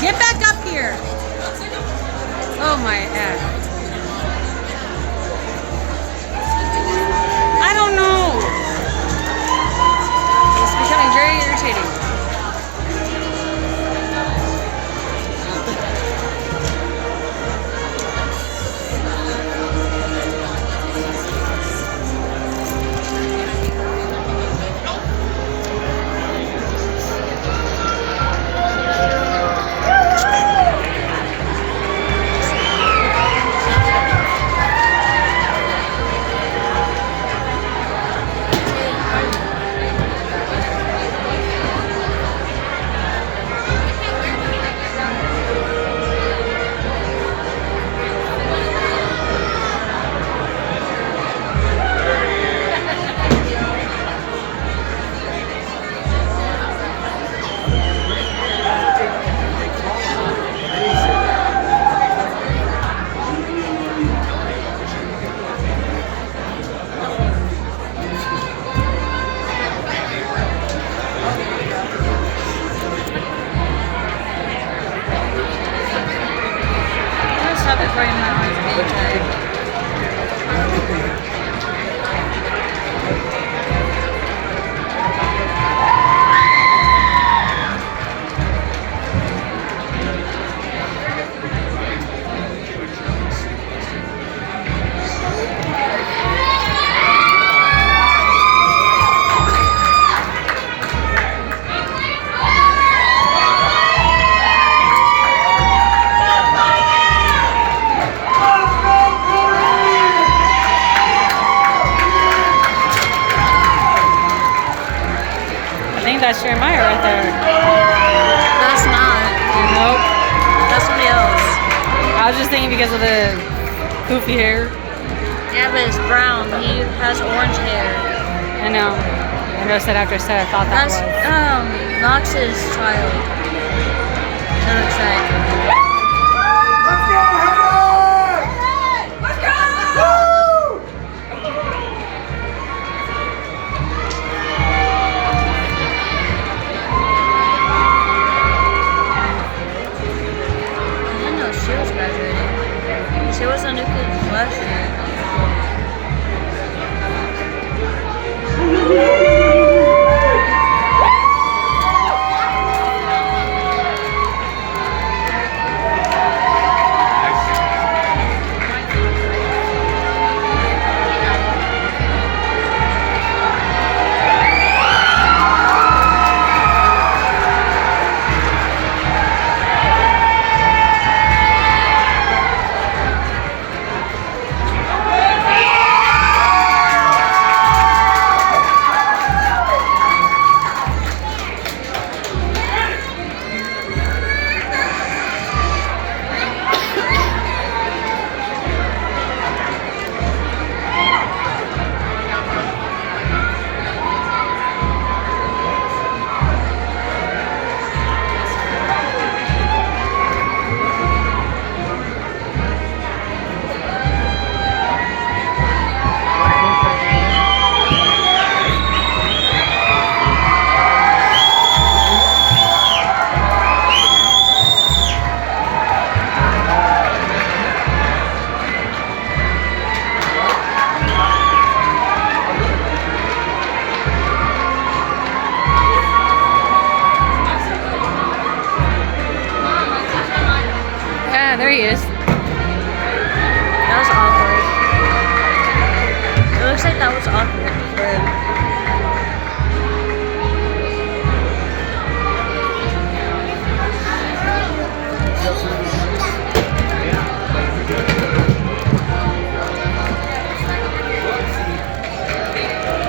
Get back up here. Oh my head. I don't know. It's becoming very irritating. Stop it before my arms are being tired. I think that's Jeremiah right there. That's not. Nope. That's somebody else. I was just thinking because of the poofy hair. Yeah, but it's brown. He has orange hair. I know. I noticed that after I said I thought that That's was. Knox's child. That looks like. Let's go, Heather! Let's go! Woo! I didn't know she was graduating. She was a new kid last year.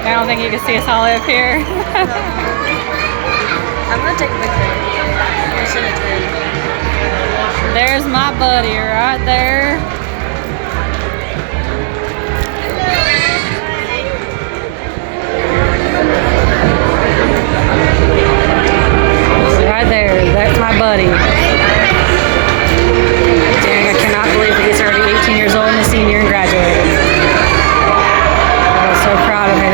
I don't think you can see us all up here. I'm gonna take a picture. I'll send it to him. There's my buddy right there. Right there, that's my buddy. Dang, I cannot believe that he's already 18 years old and a senior and graduated. I was so proud of him.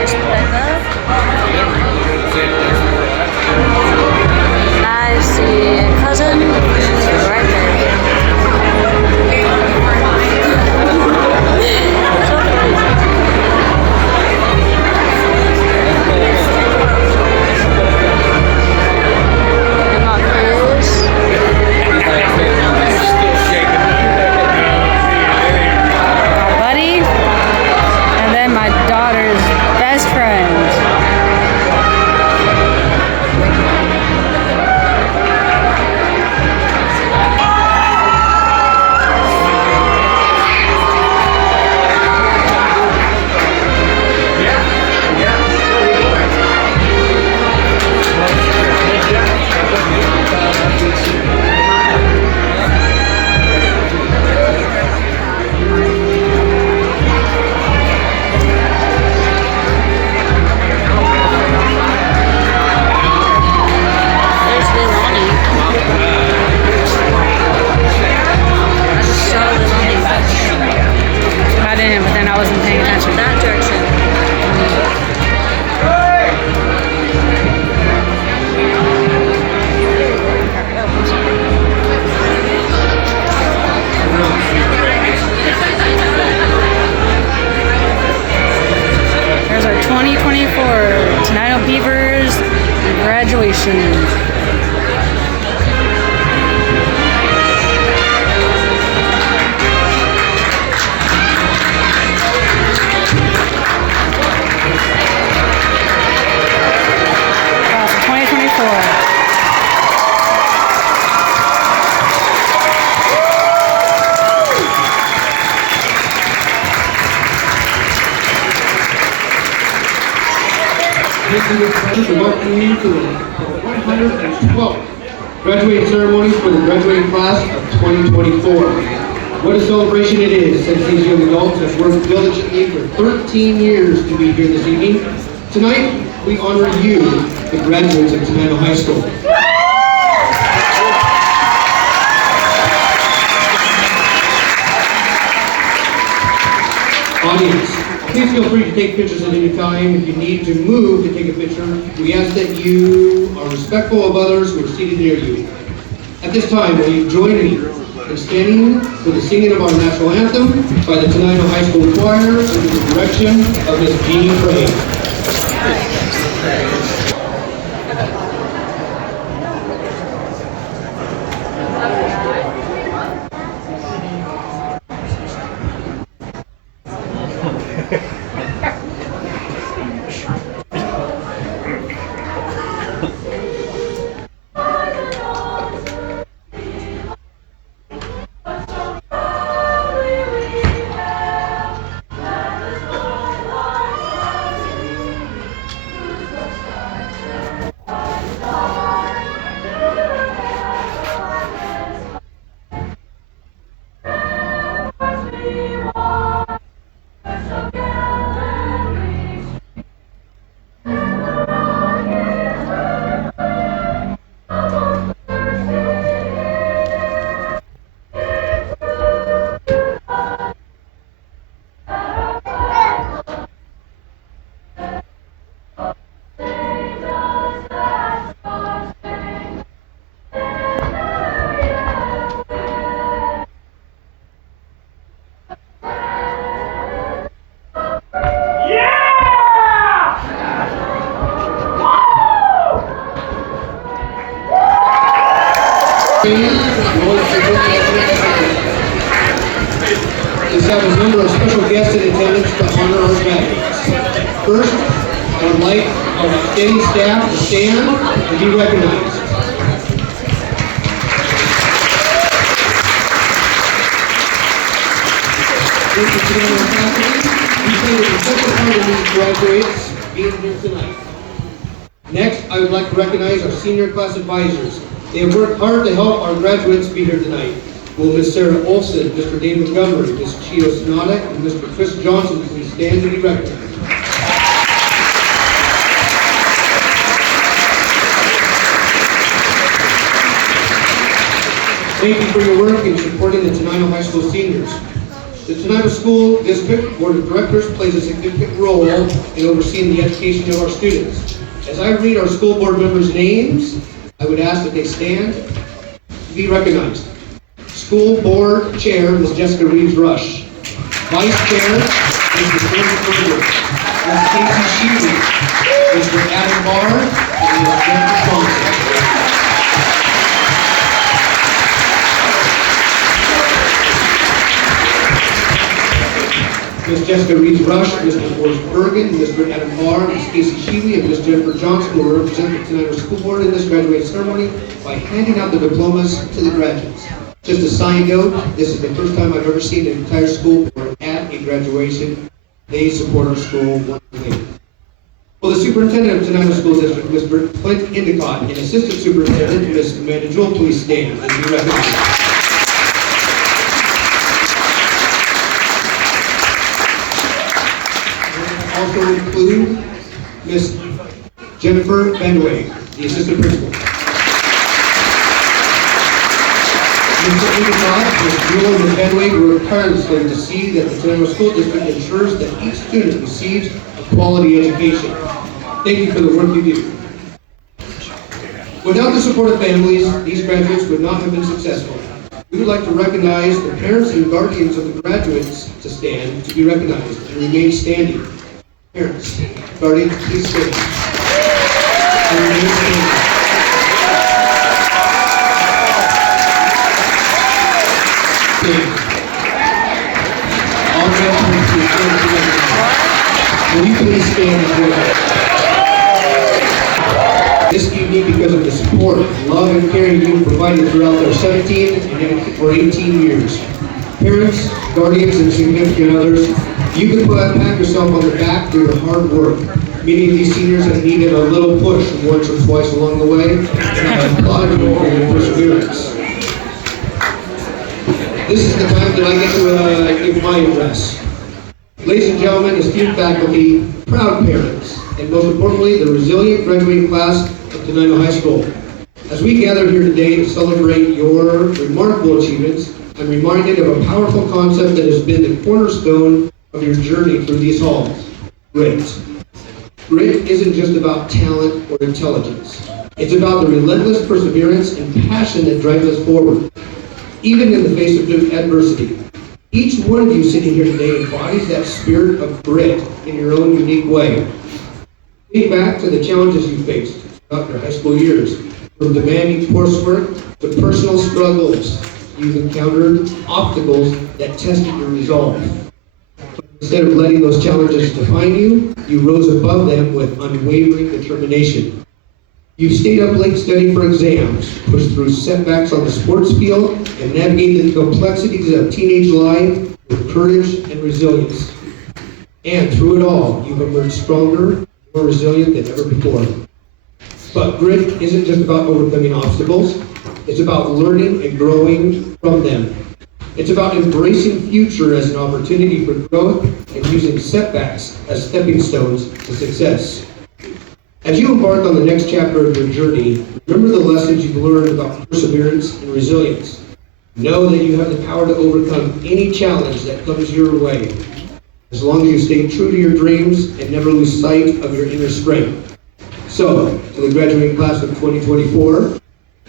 There's Becca. I see a cousin right there. And my Chris. My buddy, and then my daughter's best friend. There's Leilani. I just saw Leilani. I didn't, but then I wasn't paying attention. That direction. There's our 2024 Tenino Beavers graduation. Class of 2024. This is a pleasure to welcome you to the 112th graduating ceremony for the graduating class of 2024. What a celebration it is, since these young adults have worked diligently for 13 years to be here this evening. Tonight, we honor you, the graduates of Tenino High School. Audience, please feel free to take pictures at any time. If you need to move to take a picture, we ask that you are respectful of others who are seated near you. At this time, will you join me in standing for the singing of our national anthem by the Tenino High School Choir under the direction of Ms. Jeannie Craig. have a number of special guests in attendance to honor our graduates. First, I would like our outstanding staff to stand and be recognized. Thank you to the faculty. We play an essential part of these graduates being here tonight. Next, I would like to recognize our senior class advisors. They have worked hard to help our graduates be here tonight. Will Ms. Sarah Olson, Mr. Dave Montgomery, Ms. Chio Sఞαΐ, and Mr. Chris Johnson please stand and be recognized. Thank you for your work in supporting the Tenino High School seniors. The Tenino School District Board of Directors plays a significant role in overseeing the education of our students. As I read our school board members' names, I would ask that they stand to be recognized. School Board Chair, Ms. Jessica Reeves-Rush. Vice Chair, Mr. David Berger. Ms. Casey Sheely. Mr. Adam Barr, and Ms. Jennifer Johnson. Ms. Jessica Reeves-Rush, Mr. Forrest Bergen, Mr. Adam Barr, Ms. Casey Sheely, and Ms. Jennifer Johnson will represent the Tenino School Board in this graduation ceremony by handing out the diplomas to the graduates. Just a side note, this is the first time I've ever seen an entire school board at a graduation. They support our school wonderfully. Will the Superintendent of Tenino School District, Mr. Clint Endicott, and Assistant Superintendent, Ms. Amanda Jewell, please stand and be recognized. Also include Ms. Jennifer Vandeweghe, the Assistant Principal. Mr. Endicott, Ms. Jewell, and Ms. Vandeweghe work tirelessly to see that the Tenino School District ensures that each student receives a quality education. Thank you for the work you do. Without the support of families, these graduates would not have been successful. We would like to recognize the parents and guardians of the graduates to stand to be recognized and remain standing. Parents, guardians, please stand. And remain standing. All graduates, please stand to be recognized. Will you please stand and be recognized? This evening because of the support, love, and caring you've provided throughout their 17 or 18 years. Parents, guardians, and significant others, you can pat yourself on the back for your hard work. Many of these seniors have needed a little push once or twice along the way, and I applaud you for your perseverance. This is the time that I get to give my address. Ladies and gentlemen, esteemed faculty, proud parents, and most importantly, the resilient graduating class of Tenino High School. As we gather here today to celebrate your remarkable achievements, I'm reminded of a powerful concept that has been the cornerstone of your journey through these halls: grit. Grit isn't just about talent or intelligence. It's about the relentless perseverance and passion that drives us forward, even in the face of adversity. Each one of you sitting here today embodies that spirit of grit in your own unique way. Think back to the challenges you faced throughout your high school years, from demanding coursework to personal struggles. You've encountered obstacles that tested your resolve. But instead of letting those challenges define you, you rose above them with unwavering determination. You stayed up late studying for exams, pushed through setbacks on the sports field, and navigated the complexities of teenage life with courage and resilience. And through it all, you've emerged stronger, more resilient than ever before. But grit isn't just about overcoming obstacles. It's about learning and growing from them. It's about embracing future as an opportunity for growth and using setbacks as stepping stones to success. As you embark on the next chapter of your journey, remember the lessons you've learned about perseverance and resilience. Know that you have the power to overcome any challenge that comes your way, as long as you stay true to your dreams and never lose sight of your inner strength. So, to the graduating class of 2024,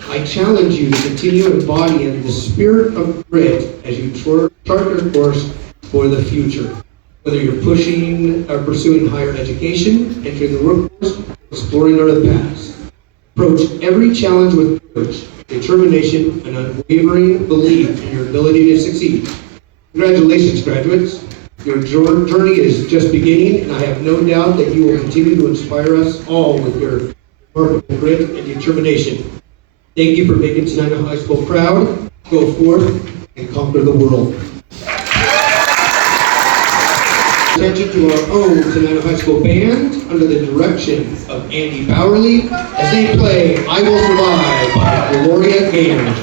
I challenge you to continue embodying the spirit of grit as you chart your course for the future. Whether you're pushing or pursuing higher education, entering the workforce, exploring other paths. Approach every challenge with courage, determination, and unwavering belief in your ability to succeed. Congratulations, graduates. Your journey is just beginning, and I have no doubt that you will continue to inspire us all with your remarkable grit and determination. Thank you for making Tenino High School proud. Go forth and conquer the world. Attention to our own Tenino High School band under the direction of Andy Bowerly as they play I Will Survive by Gloria Gaynor.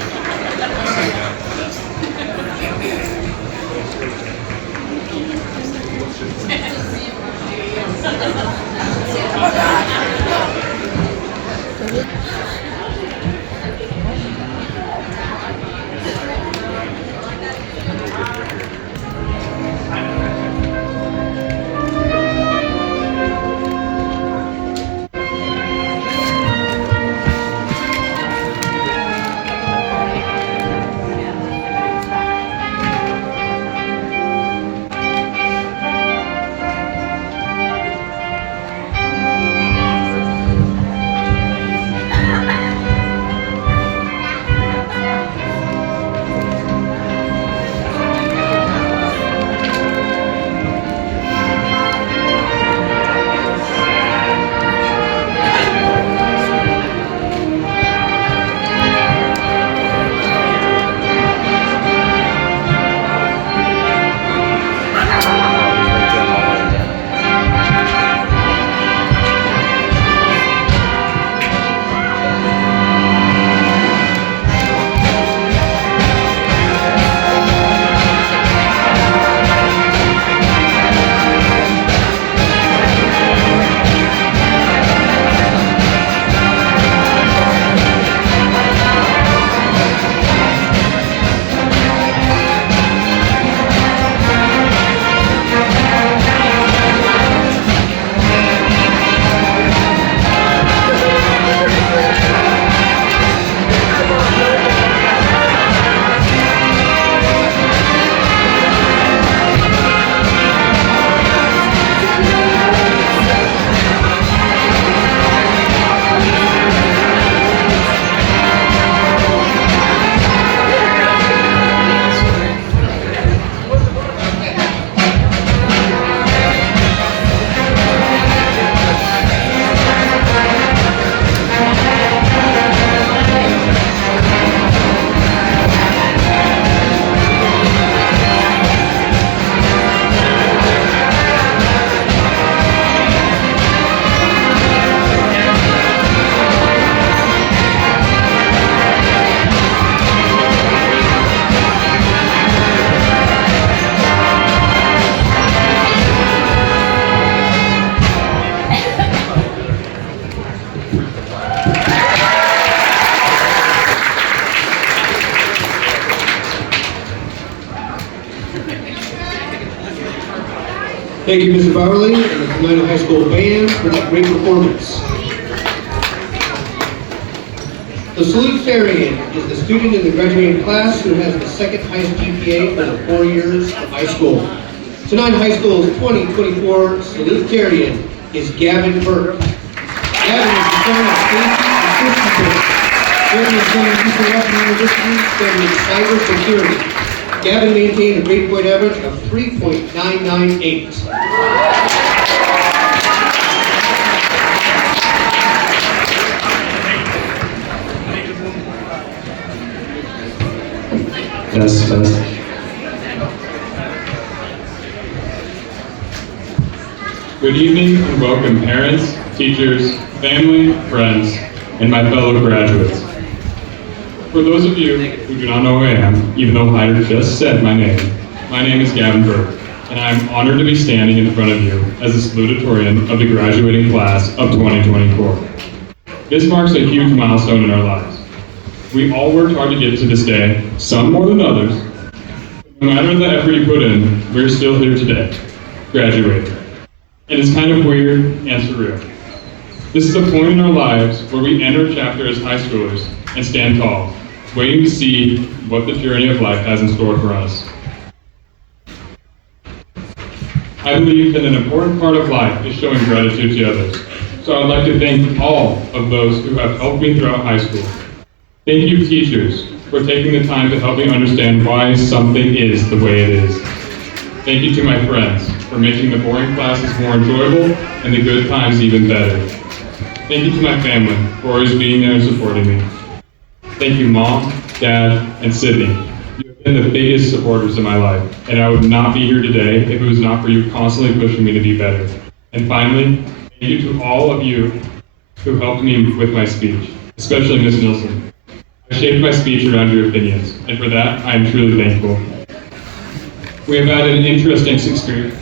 Thank you, Mr. Bowerly and the Tenino High School band for that great performance. The salutatorian is the student in the graduating class who has the second highest GPA for the 4 years of high school. Tenino High School's 2024 salutatorian is Gavin Burke. Gavin is the son of Stacy and Christy Burke. Gavin is from Eastern Western University studying cybersecurity. Gavin maintained a grade point average of 3.998. Test. Good evening and welcome parents, teachers, family, friends, and my fellow graduates. For those of you who do not know who I am, even though Hyder just said my name is Gavin Burke, and I am honored to be standing in front of you as the salutatorian of the graduating class of 2024. This marks a huge milestone in our lives. We all worked hard to get to this day, some more than others. No matter the effort you put in, we're still here today, graduating. And it's kind of weird and surreal. This is a point in our lives where we end our chapter as high schoolers and stand tall, waiting to see what the journey of life has in store for us. I believe that an important part of life is showing gratitude to others. So I'd like to thank all of those who have helped me throughout high school. Thank you, teachers, for taking the time to help me understand why something is the way it is. Thank you to my friends for making the boring classes more enjoyable and the good times even better. Thank you to my family for always being there and supporting me. Thank you, Mom, Dad, and Sydney. You have been the biggest supporters in my life, and I would not be here today if it was not for you constantly pushing me to be better. And finally, thank you to all of you who helped me with my speech, especially Ms. Nilsson. I shaped my speech around your opinions, and for that, I am truly thankful. We have had an interesting experience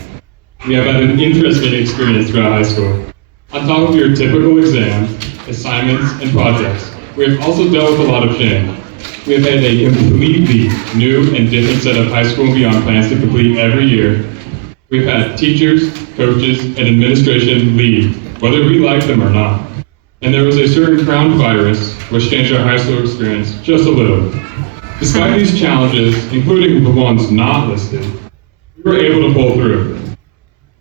throughout high school. On top of your typical exams, assignments, and projects, we have also dealt with a lot of shame. We have had a completely new and different set of high school and beyond plans to complete every year. We've had teachers, coaches, and administration leave, whether we like them or not. And there was a certain crown virus which changed our high school experience just a little. Despite these challenges, including the ones not listed, we were able to pull through.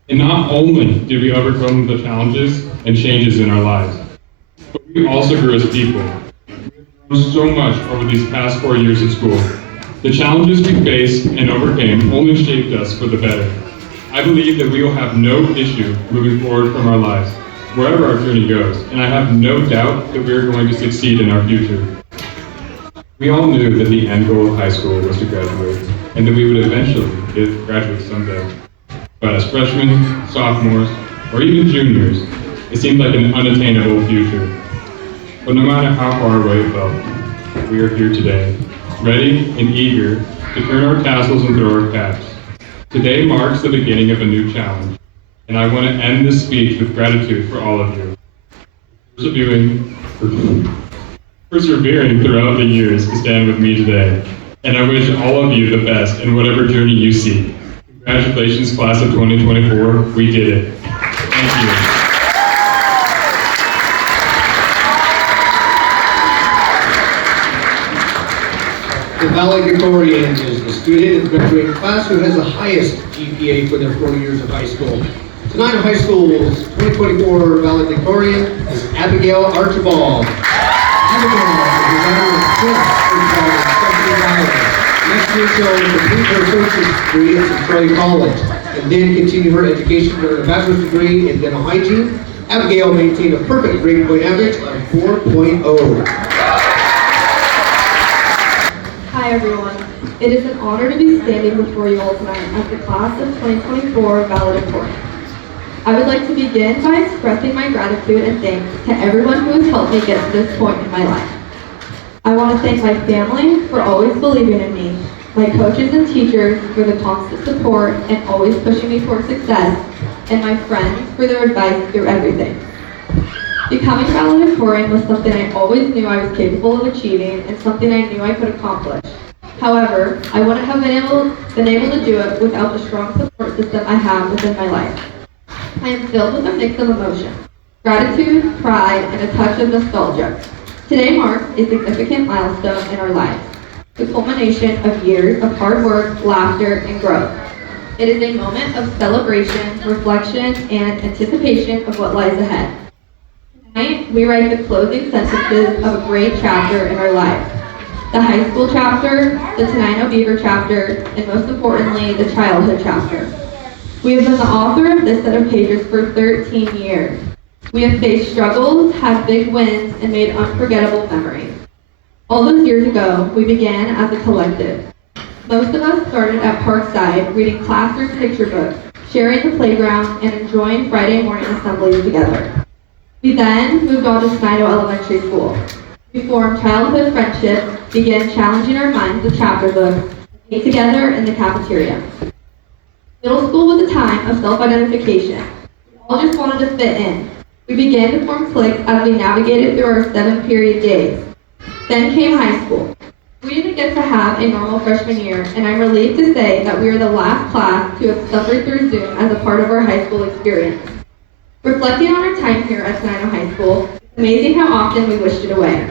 And not only did we overcome the challenges and changes in our lives, but we also grew as people. We have grown so much over these past 4 years of school. The challenges we faced and overcame only shaped us for the better. I believe that we will have no issue moving forward from our lives, wherever our journey goes, and I have no doubt that we are going to succeed in our future. We all knew that the end goal of high school was to graduate, and that we would eventually graduate someday. But as freshmen, sophomores, or even juniors, it seemed like an unattainable future. But no matter how far away it felt, we are here today, ready and eager to turn our tassels and throw our caps. Today marks the beginning of a new challenge, and I want to end this speech with gratitude for all of you. Persevering throughout the years to stand with me today, and I wish all of you the best in whatever journey you seek. Congratulations, class of 2024, we did it. Thank you. The valedictorian is the student in the graduating class who has the highest GPA for their 4 years of high school. Tenino High School's 2024 valedictorian is Abigail Archibald. Abigail is honored with 5th Next year she'll complete her associate's degree at Troy College and then continue her education for a bachelor's degree in dental hygiene. Abigail maintained a perfect grade point average of 4.0. Hi everyone. It is an honor to be standing before you all tonight as the class of 2024 valedictorian. I would like to begin by expressing my gratitude and thanks to everyone who has helped me get to this point in my life. I want to thank my family for always believing in me, my coaches and teachers for the constant support and always pushing me toward success, and my friends for their advice through everything. Becoming valedictorian was something I always knew I was capable of achieving and something I knew I could accomplish. However, I wouldn't have been able to do it without the strong support system I have within my life. I am filled with a mix of emotions, gratitude, pride, and a touch of nostalgia. Today marks a significant milestone in our lives, the culmination of years of hard work, laughter, and growth. It is a moment of celebration, reflection, and anticipation of what lies ahead. Tonight, we write the closing sentences of a great chapter in our lives. The high school chapter, the Tenino Beaver chapter, and most importantly, the childhood chapter. We have been the author of this set of pages for 13 years. We have faced struggles, had big wins, and made unforgettable memories. All those years ago, we began as a collective. Most of us started at Parkside, reading classroom picture books, sharing the playground, and enjoying Friday morning assemblies together. We then moved on to Sњаљ Elementary School. We formed childhood friendships, began challenging our minds with chapter books, and ate together in the cafeteria. Middle school was a time of self-identification. We all just wanted to fit in. We began to form cliques as we navigated through our 7-period days. Then came high school. We didn't get to have a normal freshman year, and I'm relieved to say that we are the last class to have suffered through Zoom as a part of our high school experience. Reflecting on our time here at Tenino High School, it's amazing how often we wished it away.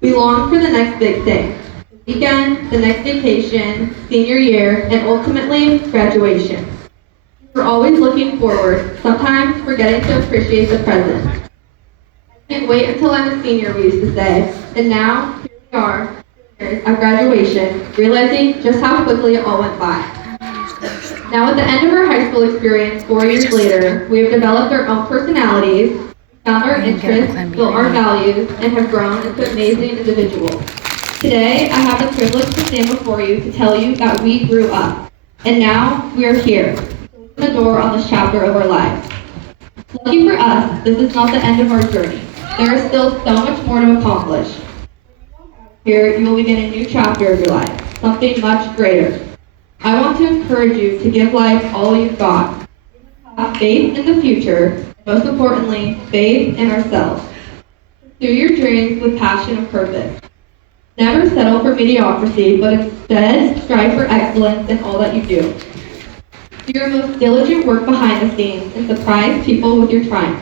We longed for the next big thing, the weekend, the next vacation, senior year, and ultimately, graduation. We're always looking forward, sometimes forgetting to appreciate the present. I can't wait until I'm a senior, we used to say, and now, here we are at graduation, realizing just how quickly it all went by. Now at the end of our high school experience 4 years later, we have developed our own personalities, found our interests, built our values, and have grown into amazing individuals. Today, I have the privilege to stand before you to tell you that we grew up, and now we are here, the door on this chapter of our lives. Lucky for us, this is not the end of our journey. There is still so much more to accomplish. Here, you will begin a new chapter of your life, something much greater. I want to encourage you to give life all you've got. Have faith in the future, and most importantly, faith in ourselves. Pursue your dreams with passion and purpose. Never settle for mediocrity, but instead strive for excellence in all that you do. Do your most diligent work behind the scenes and surprise people with your triumph.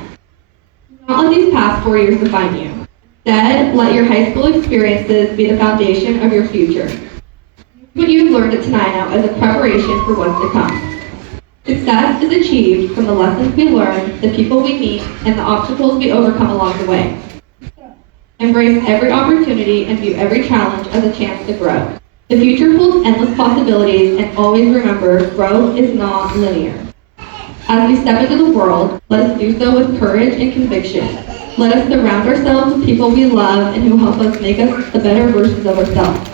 Do not let these past 4 years define you. Instead, let your high school experiences be the foundation of your future. Use what you have learned at Tenino as a preparation for what's to come. Success is achieved from the lessons we learn, the people we meet, and the obstacles we overcome along the way. Embrace every opportunity and view every challenge as a chance to grow. The future holds endless possibilities, and always remember, growth is not linear. As we step into the world, let us do so with courage and conviction. Let us surround ourselves with people we love and who help us make us the better versions of ourselves.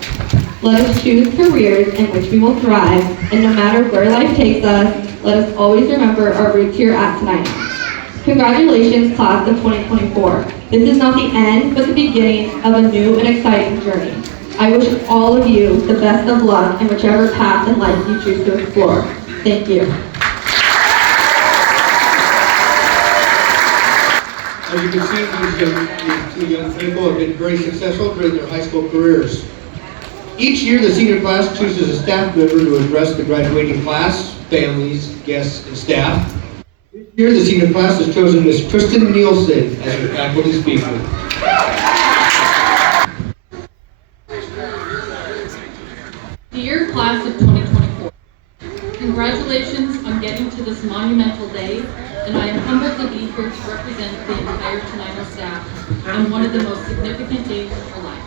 Let us choose careers in which we will thrive, and no matter where life takes us, let us always remember our roots here at Tenino. Congratulations, class of 2024. This is not the end, but the beginning of a new and exciting journey. I wish all of you the best of luck in whichever path in life you choose to explore. Thank you. As you can see, these two young people have been very successful during their high school careers. Each year, the senior class chooses a staff member to address the graduating class, families, guests, and staff. This year, the senior class has chosen Ms. Kristen Nielsen as their faculty speaker. Dear class of 2024, congratulations on getting to this monumental day, and I am humbled to be here to represent the entire Tenino staff on one of the most significant days of your life.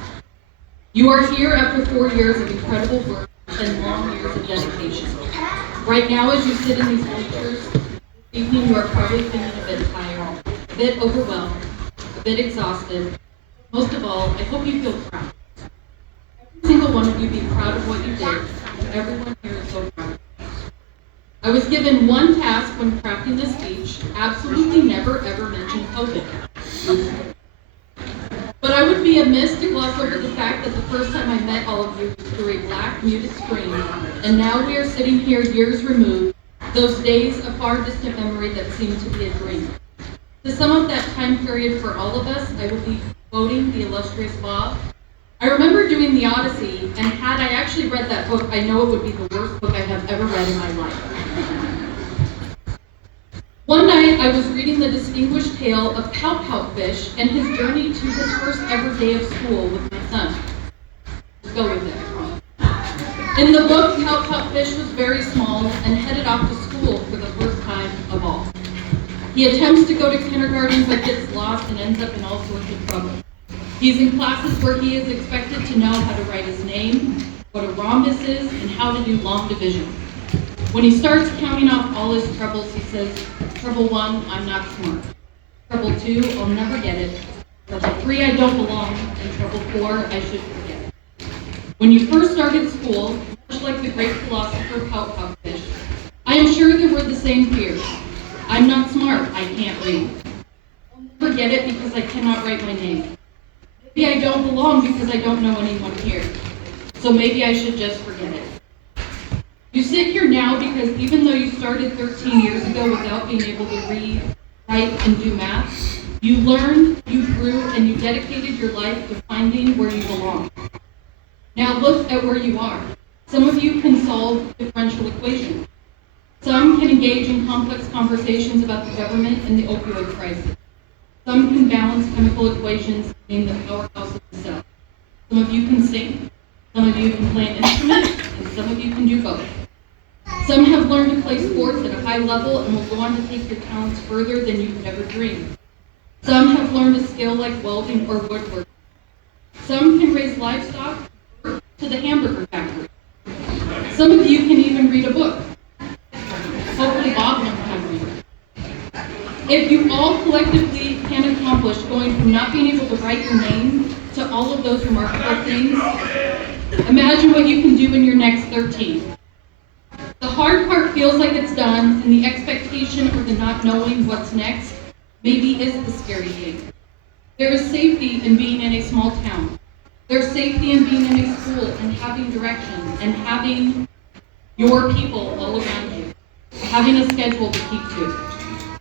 You are here after 4 years of incredible work and long years of dedication. Right now, as you sit in these bleachers, this evening you are probably feeling a bit tired, a bit overwhelmed, a bit exhausted. Most of all, I hope you feel proud. Every single one of you be proud of what you did, and everyone here is so proud. I was given one task when crafting this speech: absolutely never ever mention COVID. But I would be amiss to gloss over the fact that the first time I met all of you was through a black muted screen, and now we are sitting here years removed, those days a far distant memory that seemed to be a dream. To sum up that time period for all of us, I will be quoting the illustrious Bob. I remember doing the Odyssey, and had I actually read that book, I know it would be the worst book I have ever read in my life. One night, I was reading the distinguished tale of Pout Fish and his journey to his first ever day of school with my son. Let's go with it. In the book, Pout Fish was very small and headed off to school for the first time of all. He attempts to go to kindergarten but gets lost and ends up in all sorts of trouble. He's in classes where he is expected to know how to write his name, what a rhombus is, and how to do long division. When he starts counting off all his troubles, he says, trouble 1, I'm not smart. Trouble 2, I'll never get it. Trouble 3, I don't belong. And trouble 4, I should forget it. When you first started school, much like the great philosopher Pout Fish, I am sure there were the same fears. I'm not smart, I can't read. I'll never get it because I cannot write my name. Maybe I don't belong because I don't know anyone here. So maybe I should just forget it. You sit here now because even though you started 13 years ago without being able to read, write, and do math, you learned, you grew, and you dedicated your life to finding where you belong. Now look at where you are. Some of you can solve differential equations. Some can engage in complex conversations about the government and the opioid crisis. Some can balance chemical equations in the powerhouse of the cell. Some of you can sing. Some of you can play an instrument, and some of you can do both. Some have learned to play sports at a high level and will go on to take their talents further than you could ever dream. Some have learned a skill like welding or woodworking. Some can raise livestock to the hamburger factory. Some of you can even read a book. Hopefully Bob knows how to read. If you all collectively can accomplish going from not being able to write your name to all of those remarkable things, imagine what you can do in your next 13. The hard part feels like it's done, and the expectation or the not knowing what's next maybe is the scary thing. There is safety in being in a small town. There's safety in being in a school and having direction and having your people all around you, having a schedule to keep to.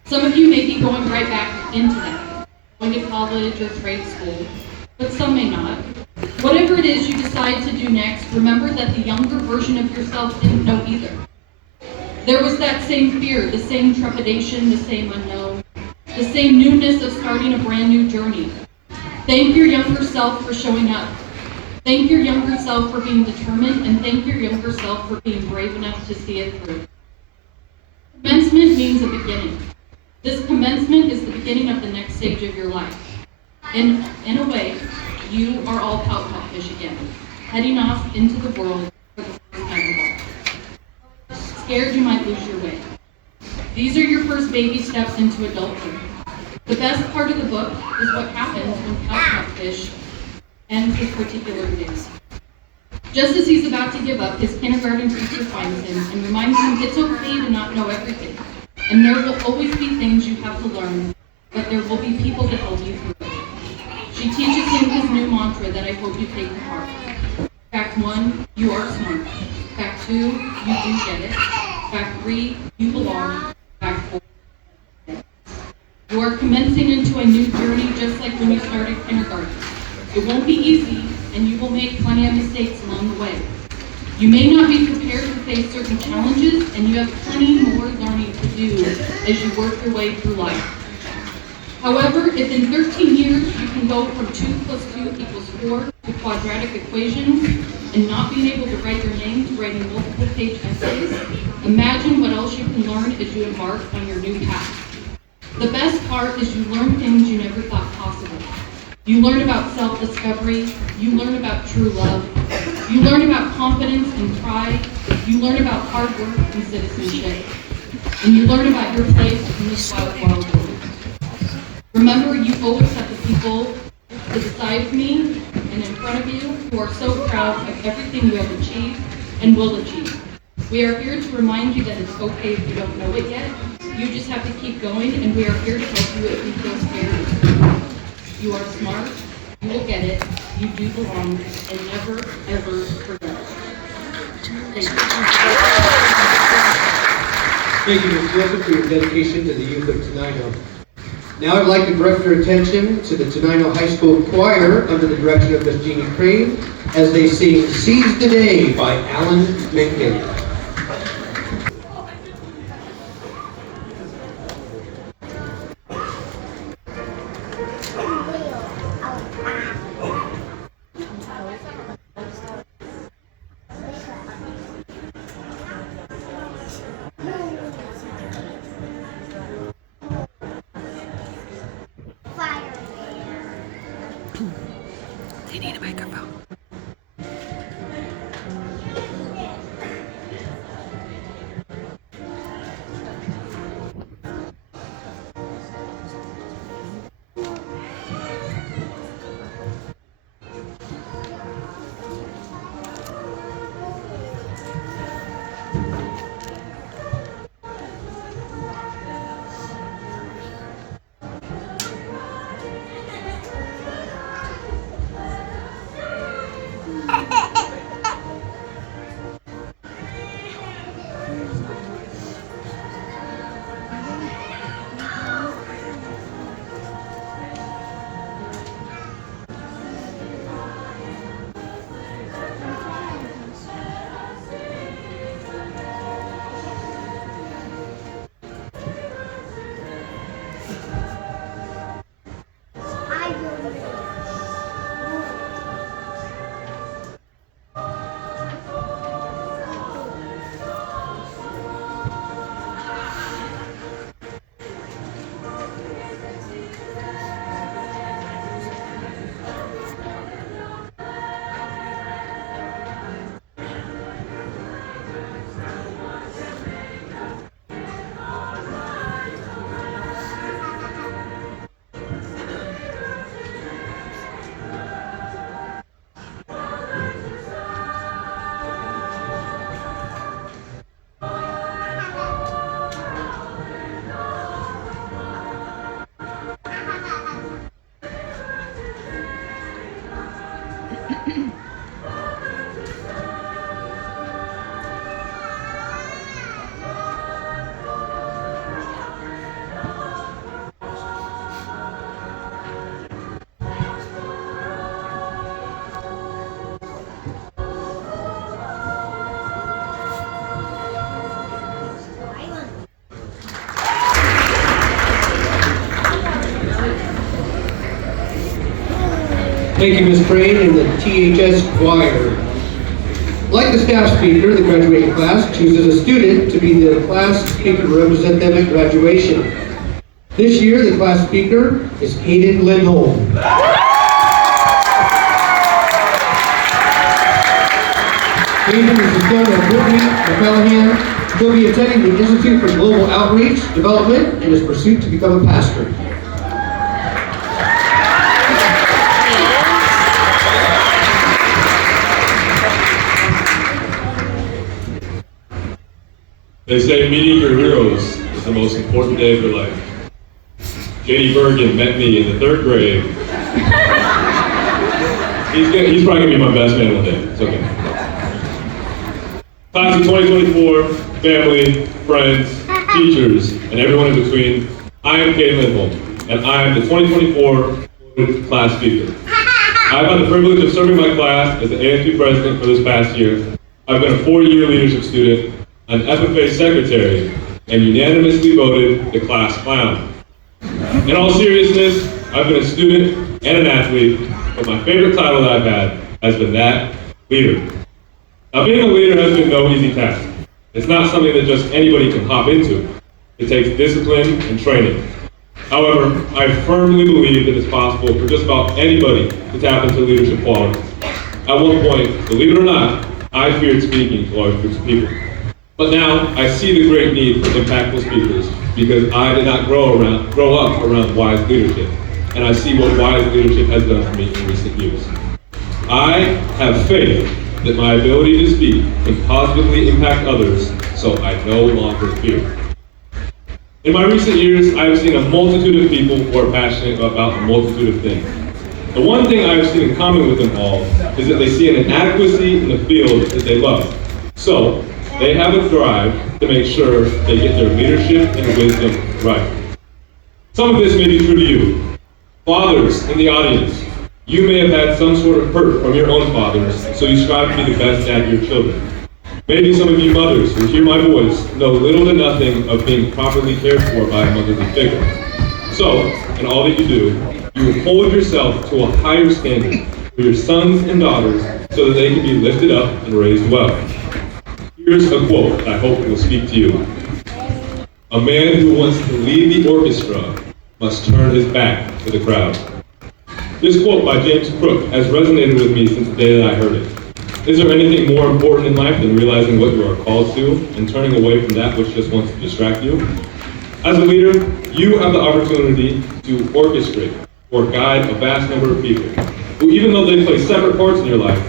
Some of you may be going right back into that, going to college or trade school, but some may not. Whatever it is you decide to do next, remember that the younger version of yourself didn't know either. There was that same fear, the same trepidation, the same unknown, the same newness of starting a brand new journey. Thank your younger self for showing up. Thank your younger self for being determined, and thank your younger self for being brave enough to see it through. Commencement means a beginning. This commencement is the beginning of the next stage of your life. And in a way, you are all pout-pout fish again, heading off into the world for the first time of all. Scared you might lose your way. These are your first baby steps into adulthood. The best part of the book is what happens when pout-pout fish ends his particular days. Just as he's about to give up, his kindergarten teacher finds him and reminds him it's okay to not know everything. And there will always be things you have to learn, but there will be people to help you through it. She teaches him his new mantra that I hope you take to heart. Fact 1, you are smart. Fact 2, you do get it. Fact 3, you belong. Fact 4, you are commencing into a new journey just like when you started kindergarten. It won't be easy, and you will make plenty of mistakes along the way. You may not be prepared to face certain challenges, and you have plenty more learning to do as you work your way through life. However, if in 13 years you can go from 2 + 2 = 4 to quadratic equations and not being able to write your name to writing multiple-page essays, imagine what else you can learn as you embark on your new path. The best part is you learn things you never thought possible. You learn about self-discovery, you learn about true love, you learn about confidence and pride, you learn about hard work and citizenship, and you learn about your place in this wild world. Remember, you always have the people to the side of me and in front of you who are so proud of everything you have achieved and will achieve. We are here to remind you that it's okay if you don't know it yet. You just have to keep going, and we are here to help you if you feel scared. You are smart, you will get it, you do belong, and never, ever forget it. Thank you. Thank you, Ms. Wilson, for your dedication to the youth of Tenino. Now I'd like to direct your attention to the Tenino High School Choir under the direction of Ms. Jeannie Crane as they sing Seize the Day by Alan McNibb. They need a microphone. Thank you, Ms. Crane and the THS choir. Like the staff speaker, the graduating class chooses a student to be the class speaker to represent them at graduation. This year, the class speaker is Hayden Lindholm. Hayden is the son of Whitney McCallahan. He'll be attending the Institute for Global Outreach Development in his pursuit to become a pastor. They say meeting your heroes is the most important day of your life. J.D. Bergen met me in the 3rd grade. He's probably gonna be my best man one day. It's okay. Class of 2024, family, friends, teachers, and everyone in between, I am Hayden Lindholm, and I am the 2024 class speaker. I've had the privilege of serving my class as the ASB president for this past year. I've been a 4-year leadership student, an FFA secretary, and unanimously voted the class clown. In all seriousness, I've been a student and an athlete, but my favorite title that I've had has been that leader. Now, being a leader has been no easy task. It's not something that just anybody can hop into. It takes discipline and training. However, I firmly believe that it's possible for just about anybody to tap into leadership qualities. At one point, believe it or not, I feared speaking to large groups of people. But now, I see the great need for impactful speakers because I did not grow up around wise leadership, and I see what wise leadership has done for me in recent years. I have faith that my ability to speak can positively impact others, so I no longer fear. In my recent years, I have seen a multitude of people who are passionate about a multitude of things. The one thing I have seen in common with them all is that they see an inadequacy in the field that they love. So, they have a drive to make sure they get their leadership and wisdom right. Some of this may be true to you. Fathers in the audience, you may have had some sort of hurt from your own fathers, so you strive to be the best dad to your children. Maybe some of you mothers who hear my voice know little to nothing of being properly cared for by a motherly figure. So, in all that you do, you hold yourself to a higher standard for your sons and daughters so that they can be lifted up and raised well. Here's a quote I hope will speak to you. A man who wants to lead the orchestra must turn his back to the crowd. This quote by James Crook has resonated with me since the day that I heard it. Is there anything more important in life than realizing what you are called to and turning away from that which just wants to distract you? As a leader, you have the opportunity to orchestrate or guide a vast number of people who, even though they play separate parts in your life,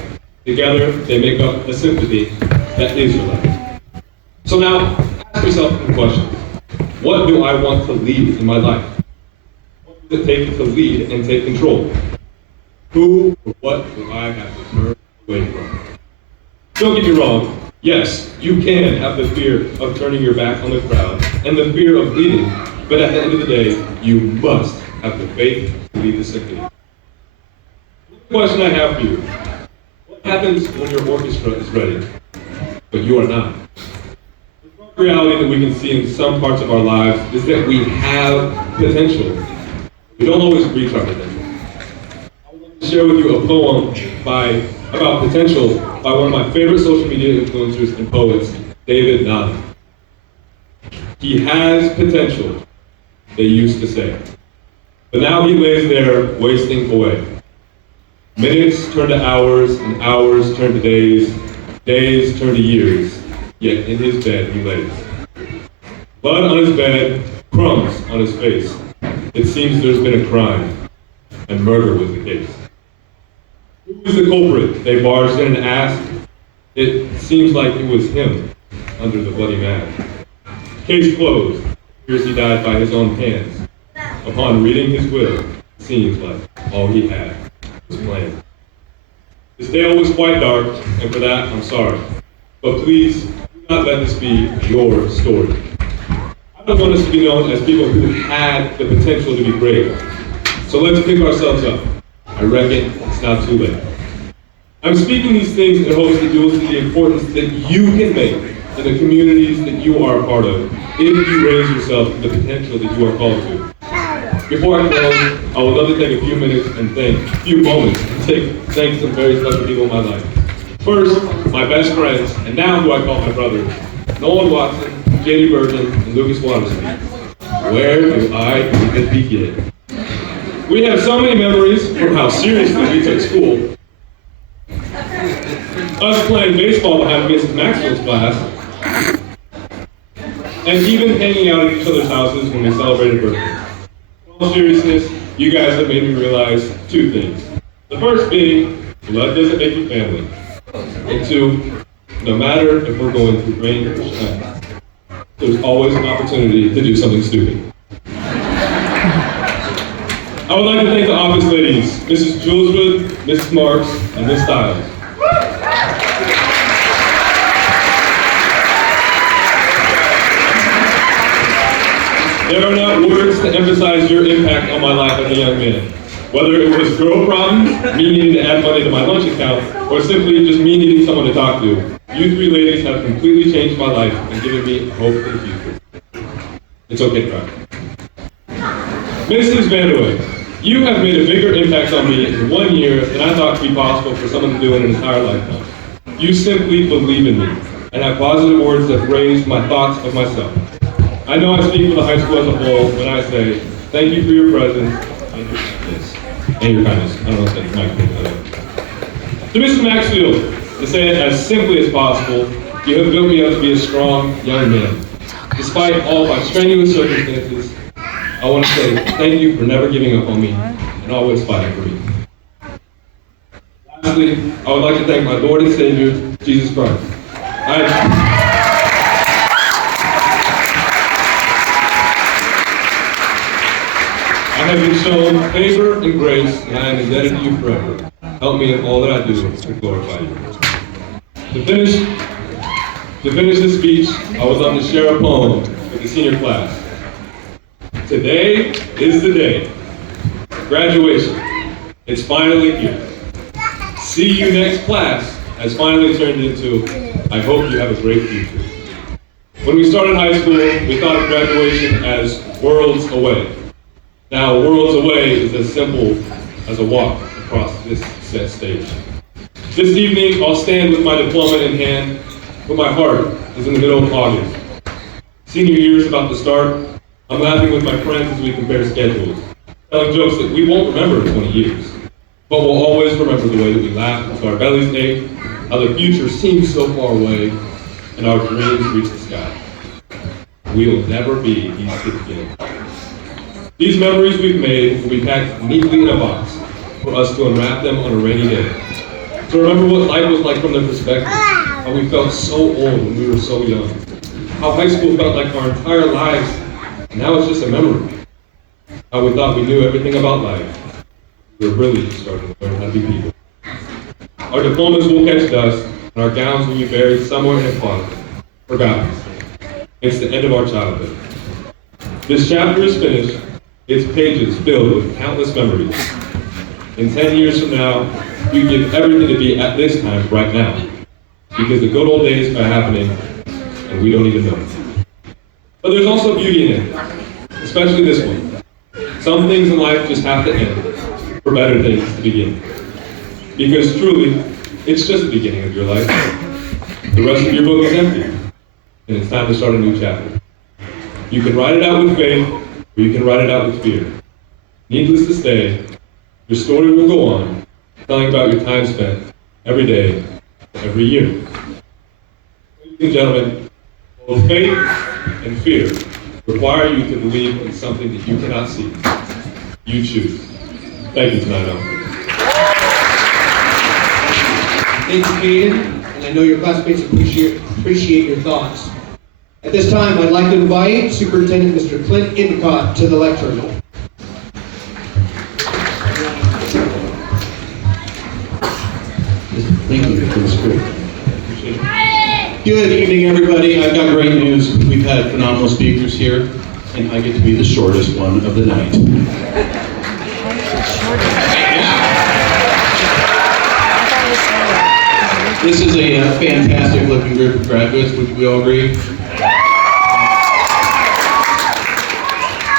together they make up a symphony that is your life. So now, ask yourself the question, what do I want to lead in my life? What does it take to lead and take control? Who or what do I have to turn away from? Don't get me wrong, yes, you can have the fear of turning your back on the crowd and the fear of leading, but at the end of the day, you must have the faith to lead the symphony. The question I have for you, what happens when your orchestra is ready, but you are not? The reality that we can see in some parts of our lives is that we have potential. We don't always reach our potential. I want to share with you a poem about potential by one of my favorite social media influencers and poets, David Nada. He has potential, they used to say. But now he lays there wasting away. Minutes turn to hours, and hours turn to days, days turn to years, yet in his bed he lays. Blood on his bed, crumbs on his face. It seems there's been a crime, and murder was the case. Who is the culprit? They barged in and asked. It seems like it was him, under the bloody mask. Case closed. Here's he died by his own hands. Upon reading his will, it seems like all he had was planned. This tale was quite dark, and for that, I'm sorry. But please, do not let this be your story. I don't want us to be known as people who had the potential to be great. So let's pick ourselves up. I reckon it's not too late. I'm speaking these things in hopes that you will see the importance that you can make in the communities that you are a part of, if you raise yourself to the potential that you are called to. Before I close, I would love to take a few minutes and thank some very special people in my life. First, my best friends, and now who I call my brothers, Nolan Watson, J.D. Burton, and Lucas Waterston. Where do I even begin? We have so many memories from how seriously we took school. Us playing baseball behind Mrs. Maxwell's class, and even hanging out at each other's houses when we celebrated birthdays. In all seriousness, you guys have made me realize two things. The first being, blood doesn't make you family. And two, no matter if we're going through rain or shine, there's always an opportunity to do something stupid. I would like to thank the office ladies, Mrs. Juleswood, Mrs. Marks, and Ms. Stiles. There are not words to emphasize your impact on my life as a young man. Whether it was girl problems, me needing to add money to my lunch account, or simply just me needing someone to talk to, you three ladies have completely changed my life and given me hope for the future. It's okay, cry. Mrs. Vanderway, you have made a bigger impact on me in 1 year than I thought could be possible for someone to do in an entire lifetime. You simply believe in me, and have positive words that raise my thoughts of myself. I know I speak for the high school as a whole when I say, thank you for your presence and your kindness. And your kindness. I don't know if that's my kindness. To Mr. Maxfield, to say it as simply as possible, you have built me up to be a strong young man. Despite all my strenuous circumstances, I want to say thank you for never giving up on me and always fighting for me. Lastly, I would like to thank my Lord and Savior, Jesus Christ. I have been shown favor and grace, and I am indebted to you forever. Help me in all that I do to glorify you. To finish this speech, I would love to share a poem with the senior class. Today is the day. Graduation. It's finally here. See you next class has finally turned into, I hope you have a great future. When we started high school, we thought of graduation as worlds away. Now, worlds away is as simple as a walk across this set stage. This evening, I'll stand with my diploma in hand, but my heart is in the middle of August. Senior year is about to start. I'm laughing with my friends as we compare schedules, telling jokes that we won't remember in 20 years. But we'll always remember the way that we laughed until our bellies ached, how the future seems so far away, and our dreams reach the sky. We'll never be these kids again. These memories we've made will be packed neatly in a box for us to unwrap them on a rainy day. To remember what life was like from their perspective, how we felt so old when we were so young, how high school felt like our entire lives, and now it's just a memory. How we thought we knew everything about life. We were really just starting to learn how to be people. Our diplomas will catch dust, and our gowns will be buried somewhere in a closet, forgotten. It's the end of our childhood. This chapter is finished, its pages filled with countless memories. In 10 years from now, you give everything to be at this time right now, because the good old days are happening, and we don't even know. But there's also beauty in it, especially this one. Some things in life just have to end for better things to begin. Because truly, it's just the beginning of your life. The rest of your book is empty, and it's time to start a new chapter. You can write it out with faith, or you can write it out with fear. Needless to say, your story will go on, telling about your time spent every day, every year. Ladies and gentlemen, both faith and fear require you to believe in something that you cannot see. You choose. Thank you, Tenino. Thank you, Caden, and I know your classmates appreciate your thoughts. At this time, I'd like to invite Superintendent Mr. Clint Endicott to the lectern. Good evening, everybody. I've got great news. We've had phenomenal speakers here, and I get to be the shortest one of the night. This is a fantastic looking group of graduates. Would we all agree?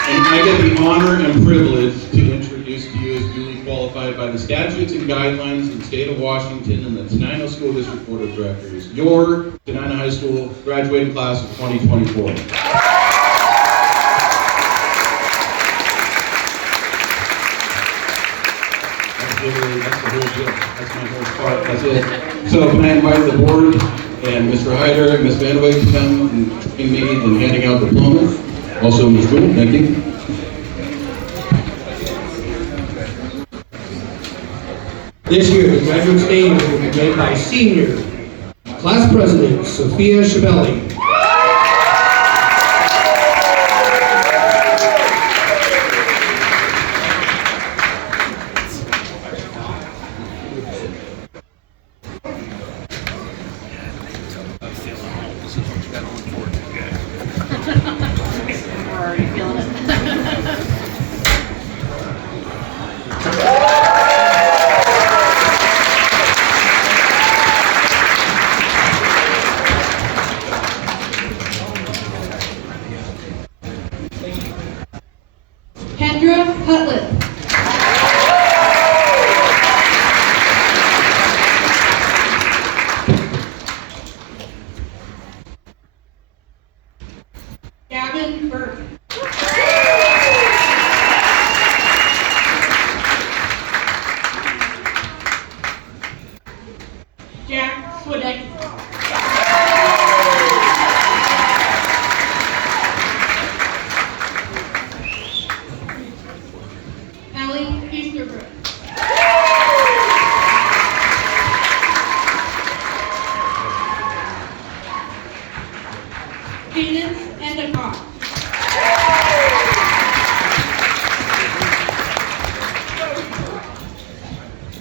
And I get the honor and privilege to introduce to you as duly qualified by the statutes and guidelines of the state of Washington and the Tenino School District Board of Directors, your Tenino High School graduating class of 2024. That's the whole deal. That's my whole part. That's it. So can I invite the board and Mr. Hyder and Ms. Vanderway to come and join me in handing out diplomas. Also, Ms. Gould, thank you. This year, the graduate's names will be read by Senior Class President Sophia Schiavelli. We're already feeling it. Kendra Cutlet. Gavin Burke. Jack Swidek. Ellie Easterbrook. Cadence Endicott.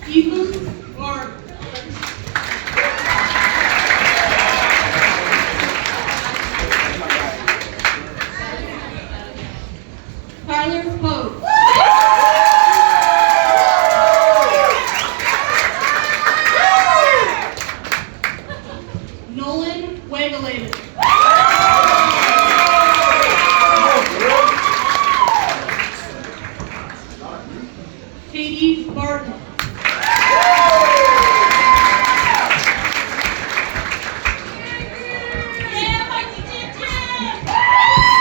Ethan Clark. Tyler Pope. Nolan Wageladen. Katie Barton.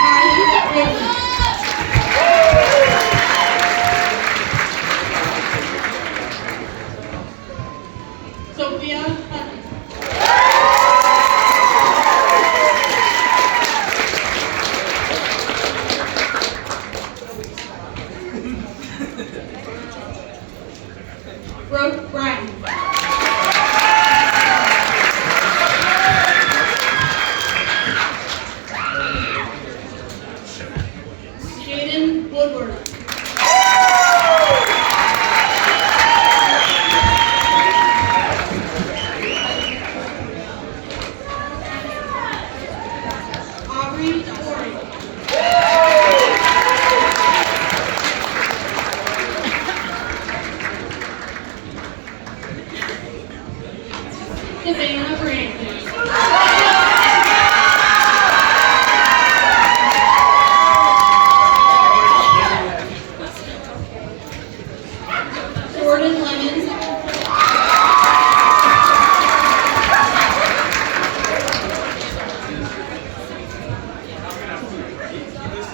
Kylie Davis. Sophia Hutton. Brooke Bratton. Jaden Woodward. Aubrey Torrey. Savannah Branson. Jordan Lemons.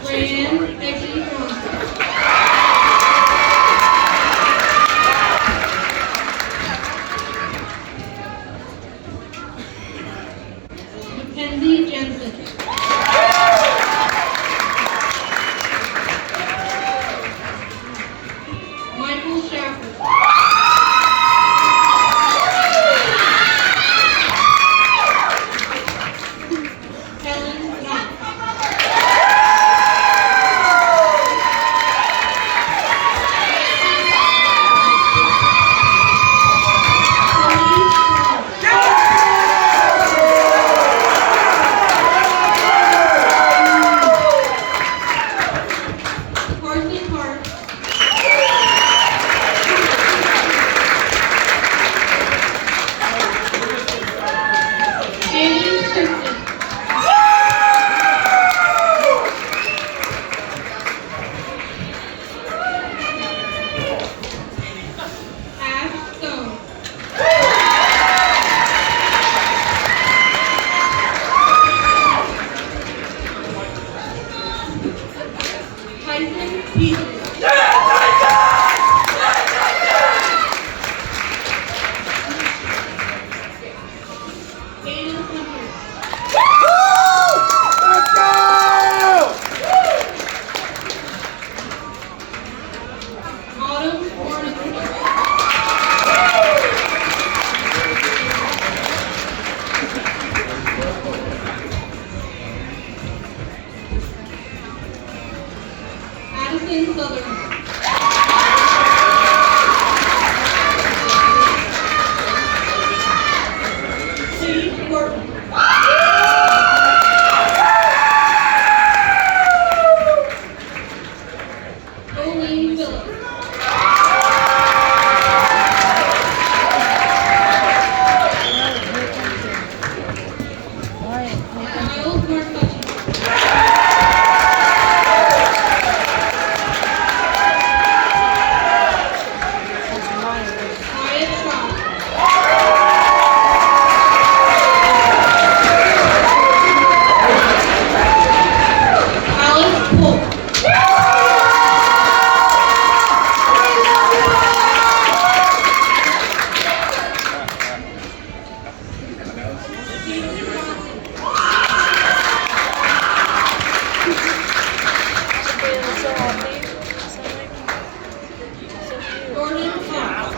Rayanne Becky Johnson. Mackenzie Jensen. Michael Shaffer. Helen Knopf. Jackson Sutherland. Steve Horton. Colleen Phillips. Miles Marcucci. Wyatt Shaw. Alex Polk. Jordan Fox.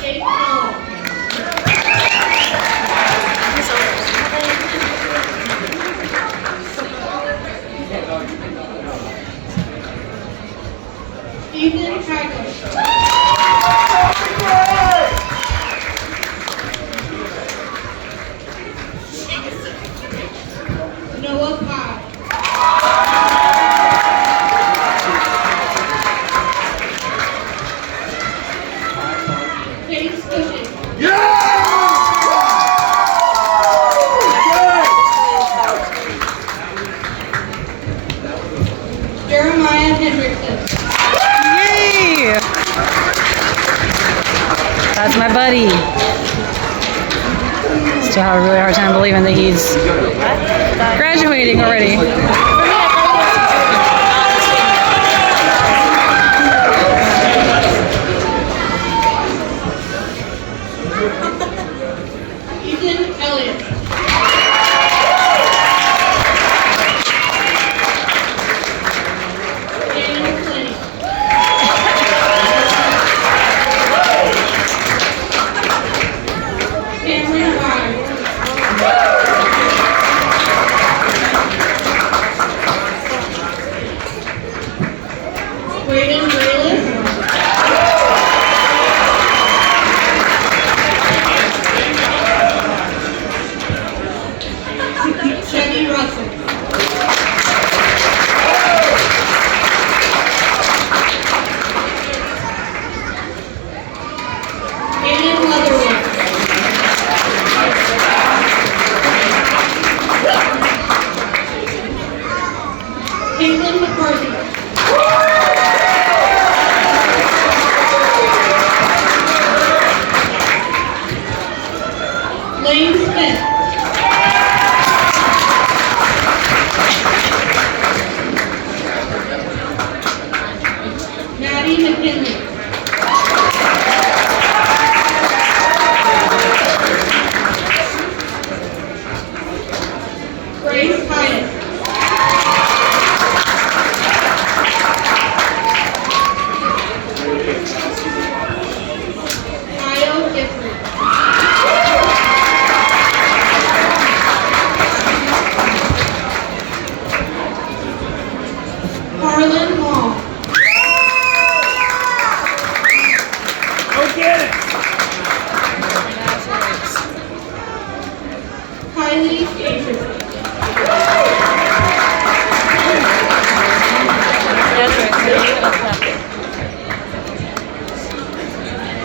Jake Hall. Ethan Trago. Noah Pye. Paige Cushing. Jeremiah Hendrickson. Yay! That's my buddy. Still have a really hard time believing that he's graduating already. Ethan Elliott. Daniel Clenny. Cameron Hines. Braden Raylis. Chevy Russell. Aiden Leatherwood. Caitlin McCarthy. Lane Smith. Maddie McKinley. Grace Hyatt. Kyle Gifford. Harlan Hall. Go get it! Kylie Aitchison.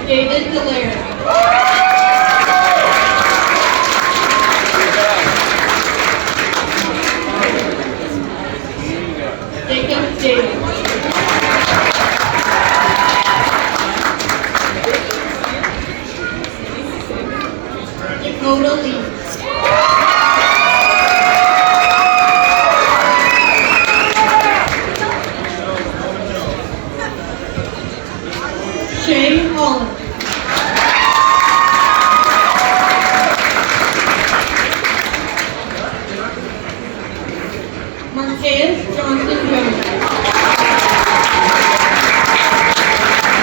David Delaire. Jacob Davis. Dakota Lee. Shay Holland. Marquez Johnson Jones.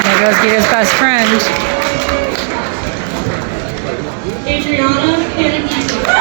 There goes Gita's best friend. Adriana Canavisi.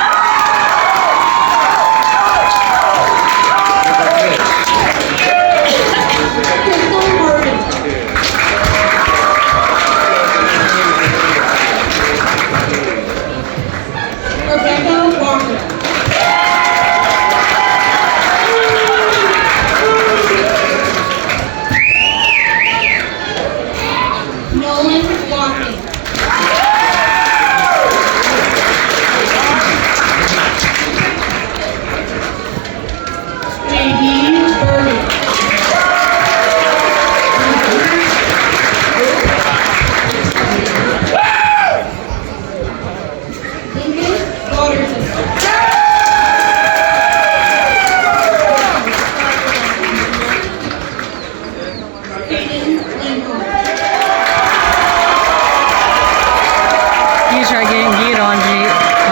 started getting viewed on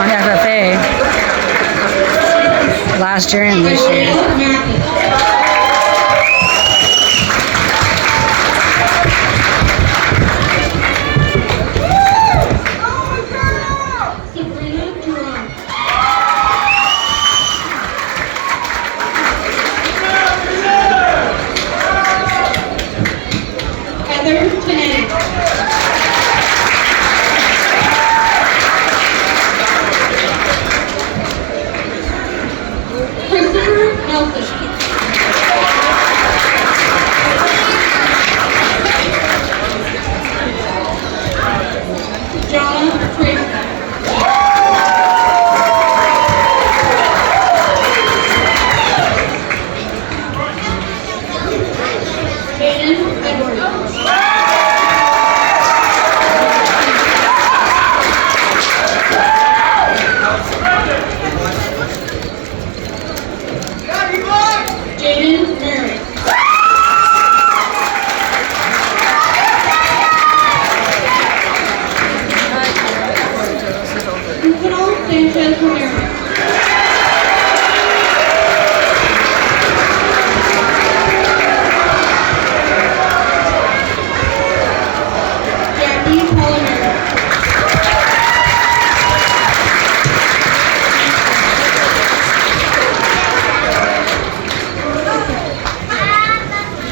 FFA last year and this year.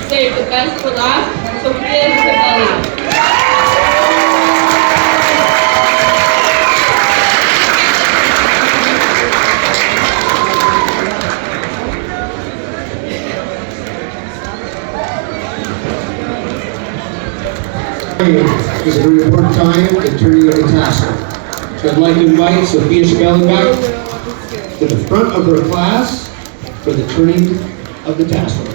Save the best for last, so give the belly. Is a very important time, the turning of the tassel. So I'd like to invite Sophia Smůťaľ to the front of her class for the turning of the tassel.